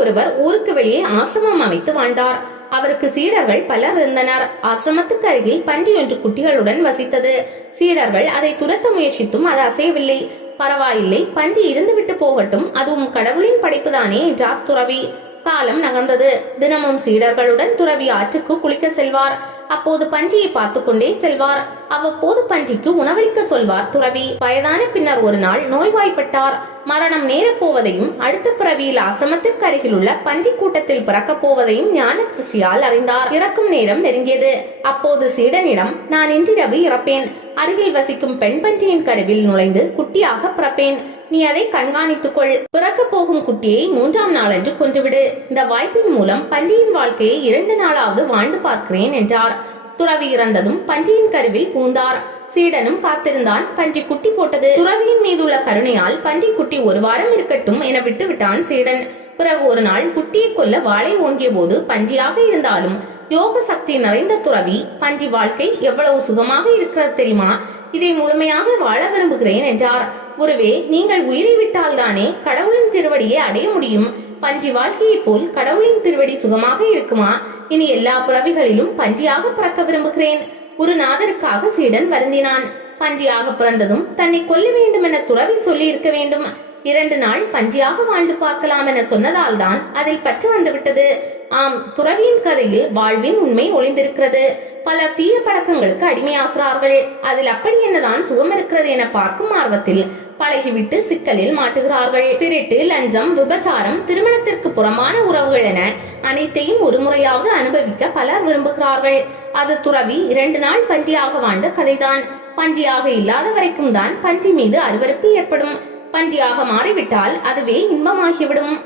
ஒருவர் ஊருக்கு வெளியே ஆசிரமம் அமைத்து வாழ்ந்தார். அவருக்கு சீடர்கள் பலர் இருந்தனர். ஆசிரமத்துக்கு அருகில் பன்றி ஒன்று குட்டிகளுடன் வசித்தது. சீடர்கள் அதை துரத்த முயற்சித்தும் அது அசையவில்லை. பரவாயில்லை, பன்றி இருந்துவிட்டு போகட்டும், அதுவும் கடவுளின் படைப்புதானே என்றார் துறவி. காலம் நகர்ந்தது. தினமும் சீடர்களுடன் துறவி ஆற்றுக்கு குளிக்க செல்வார். அப்போது பன்றியை பார்த்து கொண்டே செல்வார். அவ்வப்போது பன்றிக்கு உணவளிக்க சொல்வார் துறவி. வயதான பின்னர் ஒரு நாள் நோய்வாய்ப்பட்டார். மரணம் நேரப் போவதையும் அடுத்த பிறவியில் ஆசிரமத்திற்கு அருகில் உள்ள பன்றி கூட்டத்தில் பிறக்கப் போவதையும் ஞான திருஷ்டியால் அறிந்தார். இறக்கும் நேரம் நெருங்கியது. அப்போது சீடனிடம், நான் இன்றிரவு இறப்பேன். அருகில் வசிக்கும் பெண் பன்றியின் கருவில் நுழைந்து குட்டியாக பிறப்பேன். நீ அதை கண்காணித்துக்கொள். பிறக்க போகும் குட்டியை 3ஆம் நாளன்று கொன்றுவிடு. இந்த வாய்ப்பின் மூலம் பன்றியின் வாழ்க்கையை 2 நாளாவது வாழ்ந்து பார்க்கிறேன் என்றார். துறவி இறந்ததும் பன்றியின் கருவில் பூந்தார். சீடனும் காத்திருந்தான். பன்றி குட்டி போட்டது. துறவியின் மீதுள்ள கருணையால் பன்றி குட்டி 1 வாரம் இருக்கட்டும் என விட்டு விட்டான் சீடன். பிறகு ஒரு நாள் குட்டியை கொல்ல வாளை ஓங்கிய போது பன்றியாக இருந்தாலும் யோக சக்தி நிறைந்த துறவி, பன்றி வாழ்க்கை எவ்வளவு சுகமாக இருக்கிறது தெரியுமா? இதை முழுமையாக வாழ விரும்புகிறேன் என்றார். குருவே, நீங்கள் உயிரை விட்டால் தானே கடவுளின் திருவடியை அடைய முடியும். பன்றி வாழ்க்கையை போல் கடவுளின் திருவடி சுகமாக இருக்குமா? இனி எல்லா பிறவிகளிலும் பன்றியாக பிறக்க விரும்புகிறேன். குருநாதருக்காக சீடன் வருந்தினான். பன்றியாக பிறந்ததும் தன்னை கொல்ல வேண்டும் என துறவி சொல்லி இருக்க வேண்டும். 2 நாள் பன்றியாக வாழ்ந்து பார்க்கலாம் என சொன்னதால் தான் அதில் பற்று வந்துவிட்டது. ஆம், துறவியின் கதையில் வாழ்வின் உண்மை ஒளிந்திருக்கிறது. பல தீய பழக்கங்களுக்கு அடிமையாகிறார்கள். அதில் அப்படி என்னதான் சுகம் இருக்கிறது என பார்க்கும் ஆர்வத்தில் பழகிவிட்டு சிக்கலில் மாட்டுகிறார்கள். திருட்டு, லஞ்சம், விபச்சாரம், திருமணத்திற்கு புறமான உறவுகள் என அனைத்தையும் ஒரு முறையாவது அனுபவிக்க பலர் விரும்புகிறார்கள். அது துறவி 2 நாள் பன்றியாக வாழ்ந்த கதைதான். பன்றியாக இல்லாத வரைக்கும் தான் பன்றி மீது அருவருப்பு ஏற்படும். பன்றியாக மாறிவிட்டால் அதுவே இன்பமாகிவிடும்.